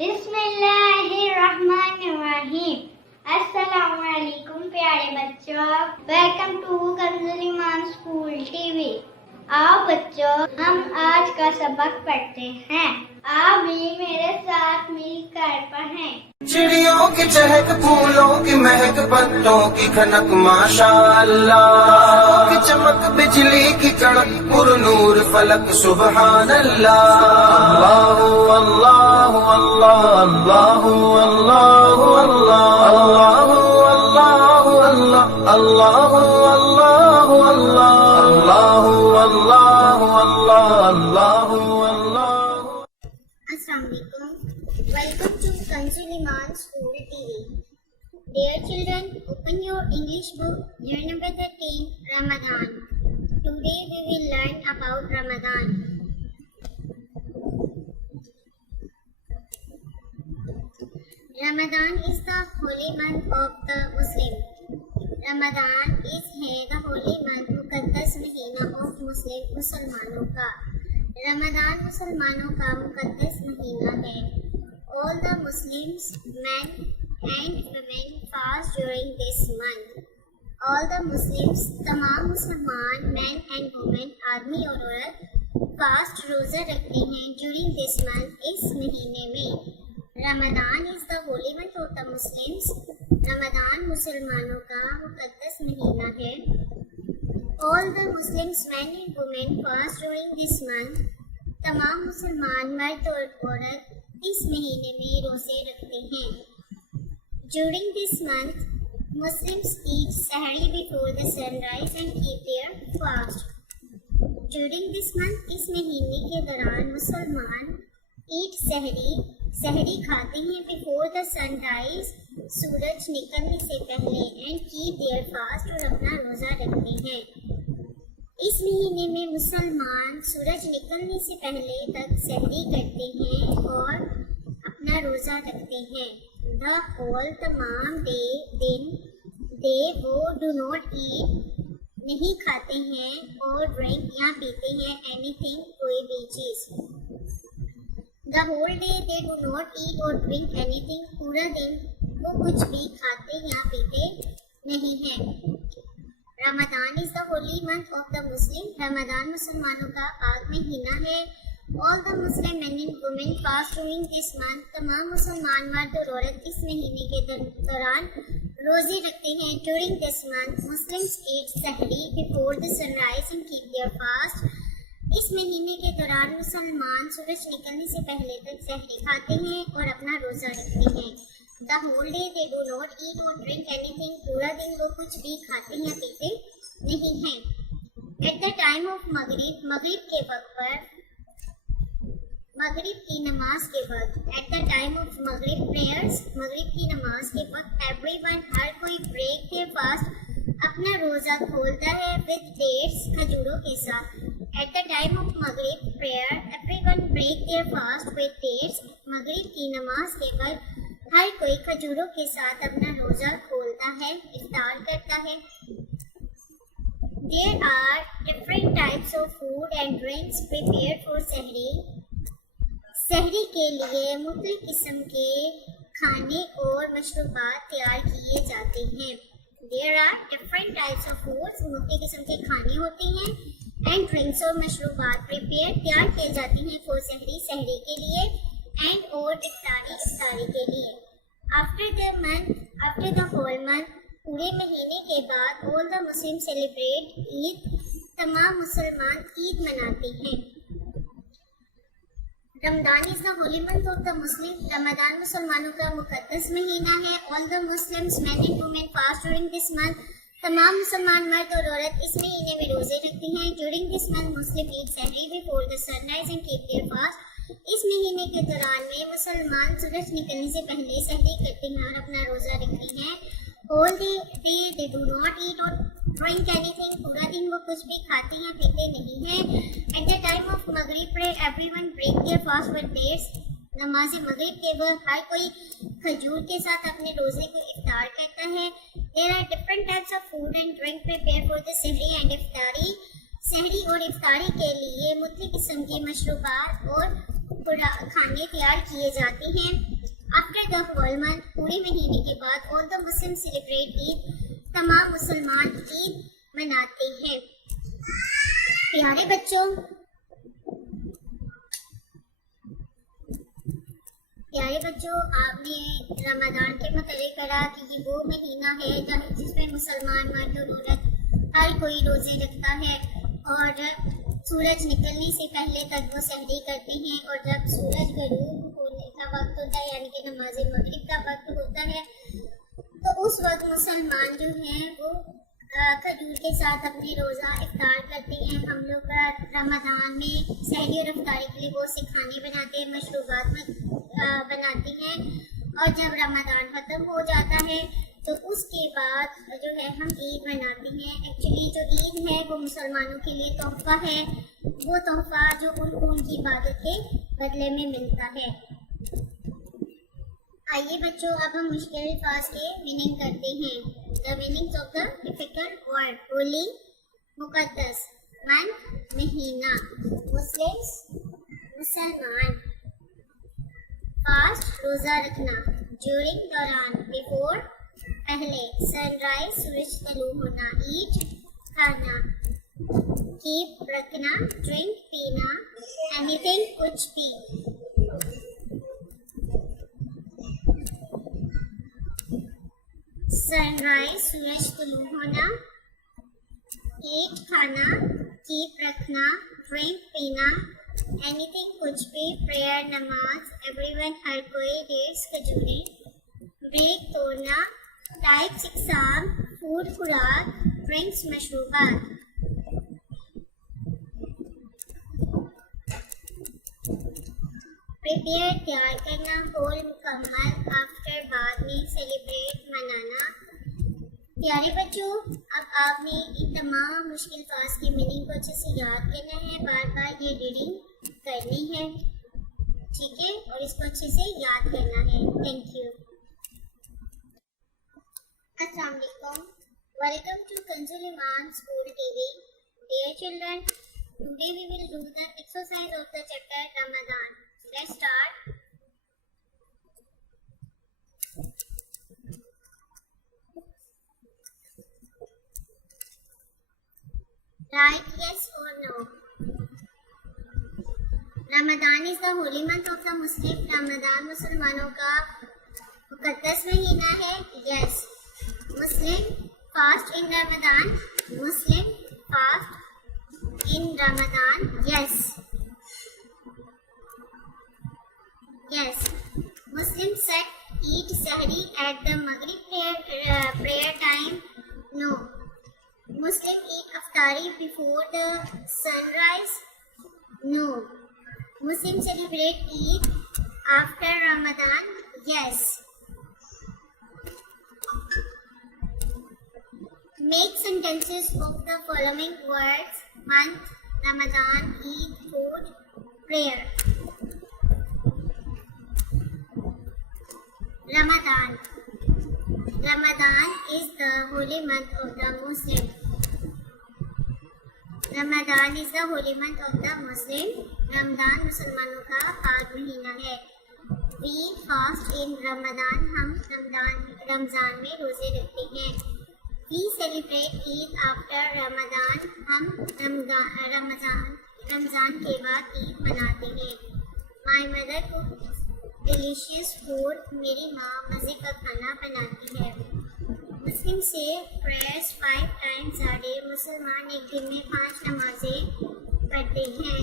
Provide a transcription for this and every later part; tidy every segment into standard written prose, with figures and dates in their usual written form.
बिस्मिल्लाहिर्रहमानिर्रहीम। अस्सलामुअलैकुम प्यारे बच्चों, welcome to Kanzul Iman school TV. आओ बच्चों, हम आज का सबक पढ़ते हैं। आप भी मेरे साथ मिलकर पढ़ें। चिड़ियों की चहक, फूलों की महक, पत्तों की खनक, माशाअल्लाह की चमक, बिजली की कड़क, पुरनूर फलक, सुबहान अल्लाह। अल्लाह अल्लाह अल्लाह अल्लाह अल्लाह अल्लाह अल्लाह अल्लाह अल्लाह अल्लाह अल्लाह अल्लाह। Assalamualaikum. Welcome to Kanzul Iman School TV. Dear children, open your English book, year number 13, Ramadan. Today we will learn about Ramadan. Ramadan is the holy month of the Muslim. Ramadan is the holy month, मुकद्दस महीना of मुसलमानों का। रमदान मुसलमानों का मुकद्दस महीना है। All the Muslims, men and women fast during this month. All the Muslims, तमाम मुसलमान men and women, आदमी और औरत फास्ट रोज़ा रखते हैं during this month, इस महीने में। Ramadan is the holy month of the Muslims. Ramadan मुसलमानों का मुकद्दस महीना है। All the Muslims, men and women fast during this month. तमाम मुसलमान मर्द और औरत इस महीने में रोजे रखते हैं। During this month, Muslims eat सहरी before the sunrise and keep their fast. During this month, इस महीने के दौरान मुसलमान eat सहरी खाते हैं before the sunrise, सूरज निकलने से पहले, and keep their fast और अपना रोजा रखते हैं। इस महीने में मुसलमान सूरज निकलने से पहले तक सहरी करते हैं और अपना रोजा रखते हैं। द होल तमाम दिन वो डू नॉट ईट नहीं खाते हैं और ड्रिंक या पीते हैं एनीथिंग कोई भी चीज। The whole day they do not eat और ड्रिंक एनीथिंग, पूरा दिन वो कुछ भी खाते या पीते नहीं हैं। Ramadan is the Holi month of the Muslim. Ramadan मुसलमानों का पाक महीना है। All the Muslim main and women fast during this month. तमाम मुसलमान मर्द और औरत इस महीने के दौरान रोजे रखते हैं। ड्यूरिंग दिस मंथ मुस्लिम्स ईट सहरी before the sunrise and keep their fast. इस महीने के दौरान मुसलमान सूरज निकलने से पहले तक सहरी खाते हैं और अपना रोजा रखते हैं। The whole day they do not eat or drink anything. पूरा दिन वो कुछ भी खाते या पीते नहीं हैं। At the time of मगरिब के वक्त पर, मगरिब की नमाज के वक्त, at the time of मगरिब prayers, मगरिब की नमाज के वक्त, everyone, हर कोई break their fast, अपना रोजा खोलता है with dates, खजूरों के साथ। At the time of मगरिब prayer, everyone break their fast with dates, मगरिब की नमाज के वक्त हर कोई खजूरों के साथ अपना रोजा खोलता है, इफ्तार करता है। There are different types of food and drinks prepared for सहरी। सहरी के लिए मुख्तलिफ किस्म के खाने और मशरूबात तैयार किए जाते हैं। There are different types of foods, मुख्तलिफ किस्म के खाने होते हैं, and drinks और मशरूबात prepared तैयार किए जाते हैं for सहरी के लिए and और इफ्तारी के लिए। After the whole month, पूरे महीने के बाद all the Muslims celebrate Eid. तमाम मुसलमान ईद मनाते हैं। Ramadan is the Holi month of the Muslim. Ramadan मुसलमानों का मुकद्दस महीना है। All the Muslims, men and women fast during this month। तमाम मुसलमान मर्द और औरत इस महीने में रोजे रखते हैं। During this month, Muslim eat सहरी before the sunrise and keep their fast। इस महीने के दौरान में मुसलमान सूरज निकलने से पहले सहरी करते हैं और अपना रोजा रखते हैं। All day they do not eat or drink anything। पूरा दिन वो कुछ भी खाते या पीते नहीं हैं। At the time of Maghrib prayer, everyone break their fast with dates। नमाज मगरिब के वक्त हर कोई खजूर के साथ अपने रोजे को इफ्तार करता है। There are different types of food and drink prepared for the सहरी and इफ्तारी। सहरी और इफ्तारी के लिए मुख्तलिफ किस्म की मशरूबात और खाने तैयार किए जाते हैं। होल मंथ, पूरे महीने के बाद all the Muslim celebrate Eid, तमाम मुसलमान ईद मनाते हैं। प्यारे बच्चों, आपने रमजान के मुताबिक करा कि ये वो महीना है जिसमें मुसलमान मर्द और औरत हर कोई रोजे रखता है और सूरज निकलने से पहले तक वो सहरी करते हैं, और जब सूरज गरूब होने का वक्त होता है यानी कि नमाज मगरिब का वक्त होता है, तो उस वक्त मुसलमान जो हैं वो खजूर के साथ अपने रोज़ा इफ्तार करते हैं। हम लोग रमज़ान में सहरी और इफ्तारी के लिए बहुत से खाने बनाते हैं, मशरूबात बनाते हैं, और जब रमज़ान ख़त्म हो जाता है तो उसके बाद जो है हम ईद मनाते हैं। एक्चुअली जो ईद है वो मुसलमानों के लिए तोहफा है, वो तोहफा जो उनको उनकी इबादत के बदले में मिलता है। आइए बच्चों, अब हम मुश्किल अल्फाज के मीनिंग करते हैं। The meanings of the difficult word. Holy मुकद्दस, मंथ महीना, मुस्लिम्स मुसलमान, फास्ट रोजा रखना, ड्यूरिंग दौरान, बिफोर पहले, सनराइज सूरज तलू होना, ईट खाना, कीप रखना, ड्रिंक पीना, एनीथिंग कुछ भी। सनराइज सूरज तुलू होना, ईट खाना, कीप रखना, ड्रिंक पीना, एनीथिंग कुछ भी, प्रेयर नमाज, एवरीवन हर कोई, डेट्स खजूरें, ब्रेक तोड़ना, टाइप्स एग्जाम, फूड खुराक, ड्रिंक्स मशरूबात। प्रिपेयर तैयार करना, होल मुकम्मल, आफ्टर बाद में, सेलिब्रेट मनाना। प्यारे बच्चों, अब आपने इन तमाम मुश्किल अल्फाज की मीनिंग को अच्छे से याद करना है, बार बार ये रीडिंग करनी है, ठीक है, और इसको अच्छे से याद करना है। Thank you. अस्सलाम वालेकुम, welcome to Kanzul Iman school TV. Dear children, today we will do the exercise of the chapter Ramzan. Let's start. Write yes or no. Ramadan is the holy month of the Muslim. Ramadan मुसलमानों का मुकद्दस महीना है। Yes. Muslim fast in Ramadan. Muslim fast in Ramadan. Yes. Yes. Muslims eat sahri at the Maghrib prayer time. No. Muslim eat iftari before the sunrise. No. Muslim celebrate Eid after Ramadan. Yes. Make sentences of the following words: month, Ramadan, Eid, food, prayer. Ramadan. Ramadan is the holy month of the Muslim. Ramadan is the holy month of the Muslim. Ramzan मुसलमानों का खास महीना है। We fast in Ramadan. हम रमजान में रोजे रखते हैं। We celebrate Eid after Ramadan. हम रमजान के बाद ईद मनाते हैं। My mother cooks delicious food. मेरी माँ मज़े का खाना बनाती है। मुस्लिम से प्रेयर्स 5 times a day। मुसलमान एक दिन में 5 नमाजें पढ़ते हैं।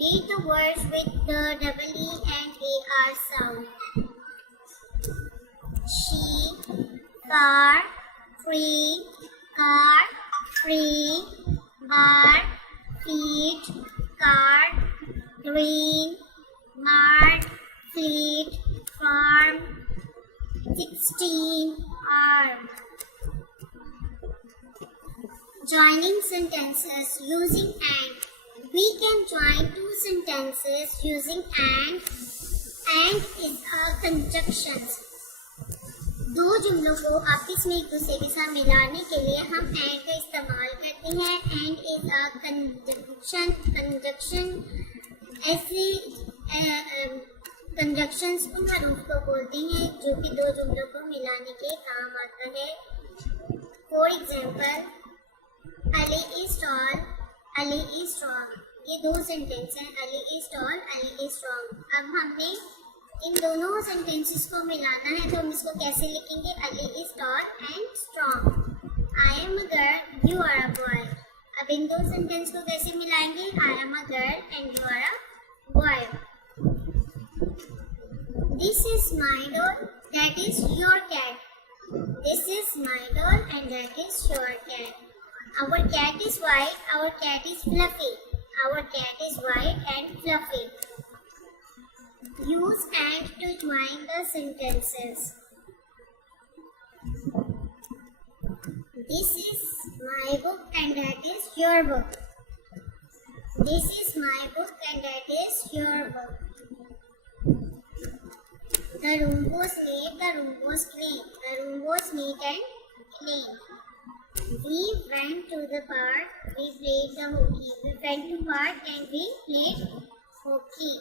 Read the words with the double E and AR sound. Sheep, car, free, bar, feet, card, green, mart, fleet, farm, 16, arm. Joining sentences using and. We can join 2 sentences using and. And is a conjunction. 2 जुमलों को आपस में एक दूसरे के साथ मिलाने के लिए हम and का इस्तेमाल करते हैं। And is a conjunction. ऐसे कंजक्शंस उन हरूफ को बोलते हैं जो कि दो जुमलों को मिलाने के काम आता है। For example, Ali is toll, Ali is strong. ये दो सेंटेंस हैं, Ali is toll, Ali is strong. अब हमने इन दोनों सेंटेंसेस को मिलाना है, तो हम इसको कैसे लिखेंगे? Ali is tall and strong. I am a girl, you are a boy. अब इन दो सेंटेंस को कैसे मिलाएंगे? I am a girl and you are a boy. This is my doll, that is your cat. This is my doll and that is your cat. Our cat is white, our cat is fluffy. Our cat is white and fluffy. Use and to join the sentences. This is my book and that is your book. This is my book and that is your book. The room was neat, the room was clean. The room was neat and clean. We went to the park, we played the hockey. We went to park and we played hockey.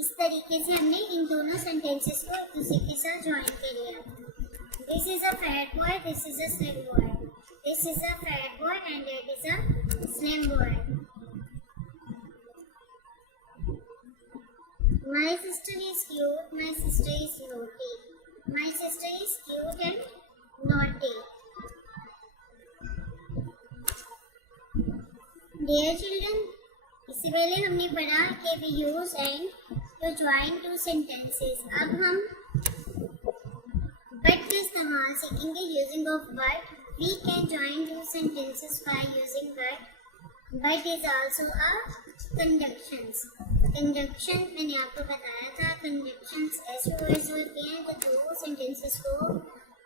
इस तरीके से हमने इन दोनों सेंटेंसेस को एक दूसरे के साथ ज्वाइन कर लिया। This is a fat boy, this is a slim boy. This is a fat boy and that is a slim boy. My sister is cute, my sister is naughty. My sister is cute and naughty. Dear children, इससे पहले हमने पढ़ा कि we use and to join two sentences. अब हम but का इस्तेमाल सीखेंगे using of but. We can join two sentences by using but. But is also a conjunctions. Conjunction मैंने आपको बताया था, कंजक्शंस ऐसे वर्ड्स होते हैं जो दो सेंटेंसेस को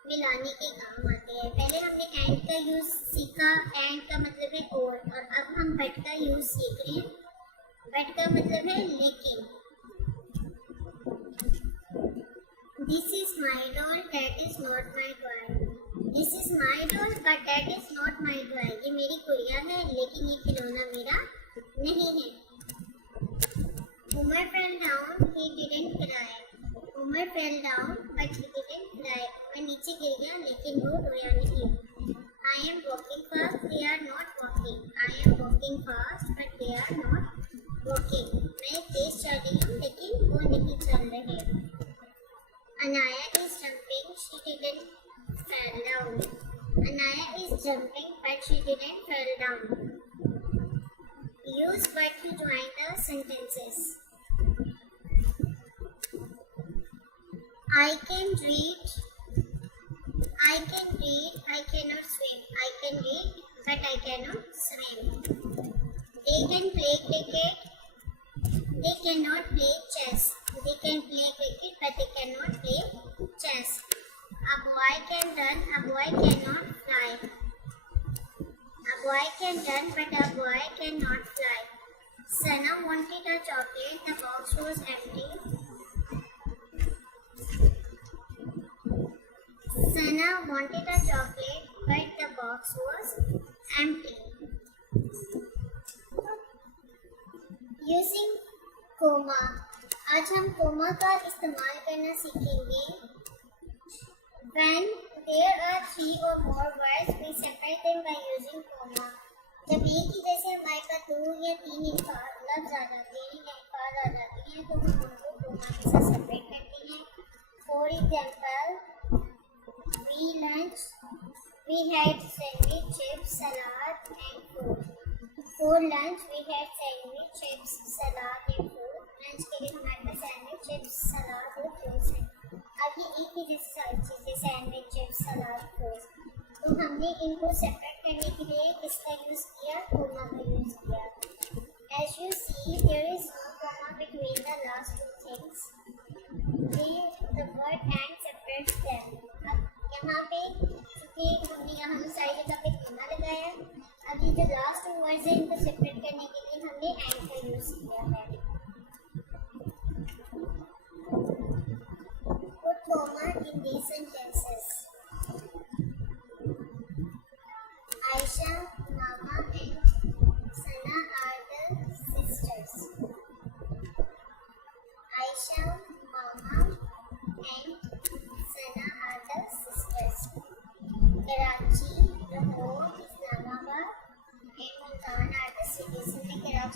मिलाने के काम आते हैं। पहले हमने एंड का यूज सीखा, एंड का मतलब है और अब हम बट का यूज सीख रहे हैं। बट का मतलब है लेकिन। This is my doll, that is not my toy. This is my doll but that is not my toy. ये मेरी गुड़िया है लेकिन ये खिलौना मेरा नहीं है। Umar fell down, he didn't cry. Umar fell down, but he didn't cry. मैं नीचे गिर गया लेकिन वो रोया नहीं। I am walking fast, they are not walking. I am walking fast, but they are not walking. मैं तेज चल रही हूँ लेकिन वो नहीं चल रहे। Anaya is jumping, she didn't fall down. Anaya is jumping, but she didn't fall down. Use but to join the sentences. I can read, I cannot swim. I can read, but I cannot swim. They can play cricket, they cannot play chess. They can play cricket, but they cannot play chess. A boy can run, a boy cannot fly. A boy can run, but a boy cannot fly. Sana wanted a chocolate, the box was empty. Sana wanted a chocolate, but the box was empty. Using comma. आज हम comma का इस्तेमाल करना सीखेंगे। When there are three or more words, we separate them by using comma. जब एक ही जैसे हमारे पास दो या तीन लफ्ज आ जाते हैं या अल्फाज आ जाते हैं तो हम उनको comma के साथ सेपरेट करते हैं। For example, we had sandwich, chips, salad and food. For lunch we had sandwich, chips, salad and food. Lunch के लिए हमारे पास सैंडविच, चिप्स, सलाद और फ्रूट्स हैं। अब ये एक ही जैसी सारी चीज़ें सैंडविच, चिप्स, सलाद, फ्रूट्स, तो हमने इनको सेपरेट करने के लिए किसका यूज़ किया? कोमा का यूज़ किया। As you see, there is no comma between the last two things. The word and separates them. अब यहाँ पे चूँकि हमने यहाँ सारी जगह पे कोमा लगाया, अभी जो लास्ट टू वर्ड्स हैं इनको सेपरेट करने के लिए हमने एंड का यूज़ किया है। Put comma in these sentences. Aisha, Mama and Sana are the sisters. Aisha,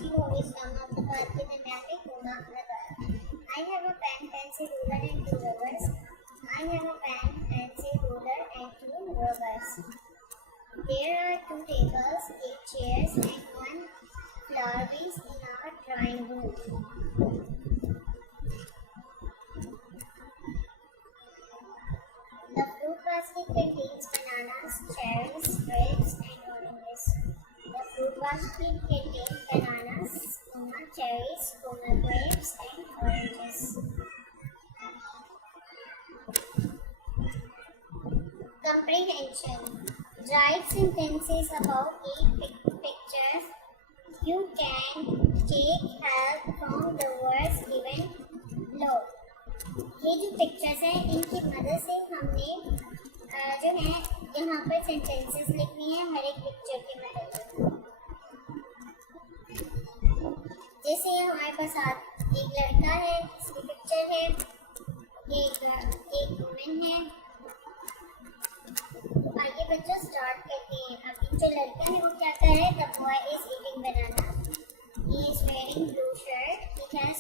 मातृभूमि इस्लामाबाद के दरमियान में कोना लगाया। I have a pen, pencil, ruler and two rubbers. I have a pen, pencil, ruler and two rubbers. There are two tables, 8 chairs and one flower vase in our drawing room. The fruit basket contains bananas, cherries, grapes and oranges. The fruit basket contains bananas, cherries, grapes and oranges. Comprehension. Write sentences about 8 pictures. You can take help from the words given below. ये जो पिक्चर्स हैं इनकी मदद से हमने जो है यहाँ पर सेंटेंसेस लिखनी है हर एक पिक्चर की मदद से। जैसे हमारे पास एक लड़का है, इसकी पिक्चर है, एक वुमेन है। आगे बच्चों स्टार्ट करते हैं। अब जो लड़का है वो क्या कर रहा है? The boy is eating banana. He is wearing blue shirt. He has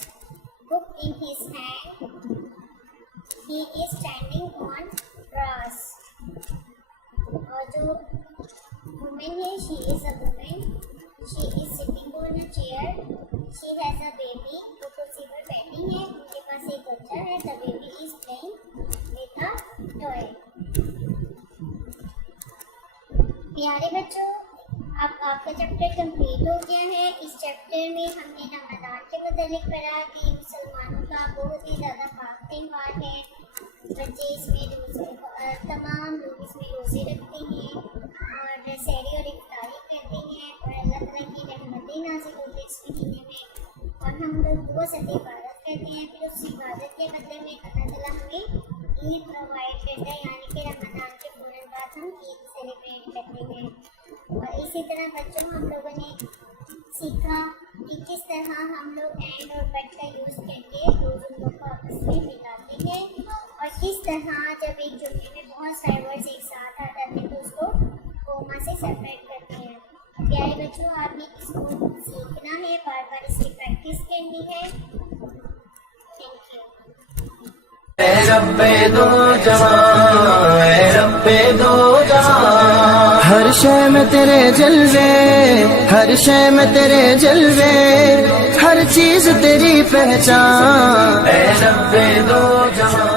book in his hand. He is standing on grass. और जो वुमेन है, she is a women. She is sitting on a chair. She has a baby. वो कुर्सी पर बैठी है, उनके पास एक बच्चा है। The baby is playing with a toy. प्यारे बच्चों, अब आपका चैप्टर कंप्लीट हो गया है। इस चैप्टर में हमने रमज़ान के मुतालिक पढ़ा कि मुसलमानों का बहुत ही ज़्यादा खास त्यौहार है। बच्चे इसमें तमाम लोग इसमें रोज़े रखते हैं और सहरी और इफ्तारी करते हैं और अल्लाह ताला की रहमतें नाज़िल होती है इस महीने में। और हम लोग बहुत सारी इबादत करते हैं। फिर उस इबादत के बदले में अल्लाह ताला हमें ईद प्रोवाइड करता है, यानी कि रमज़ान के फ़ौरन बाद हम ईद सेलिब्रेट करते हैं। और इसी तरह बच्चों हम लोगों ने सीखा कि किस तरह हम लोग एंड और बट का यूज़ करके दो जुमलों को आपस में मिलाते हैं और किस तरह जब एक जुमले में बहुत सारे वर्ड्स एक साथ आ जाते हैं तो उसको कोमा से सेपरेट करते हैं। प्यारे बच्चों, आपने इसको सीखना है, बार बार इसकी प्रैक्टिस करनी है। Thank you. रब्बे दो जहां, रब्बे दो जहां, हर शय में तेरे जलवे, हर शय में तेरे जलवे, हर चीज तेरी पहचान। रब्बे दो जहां।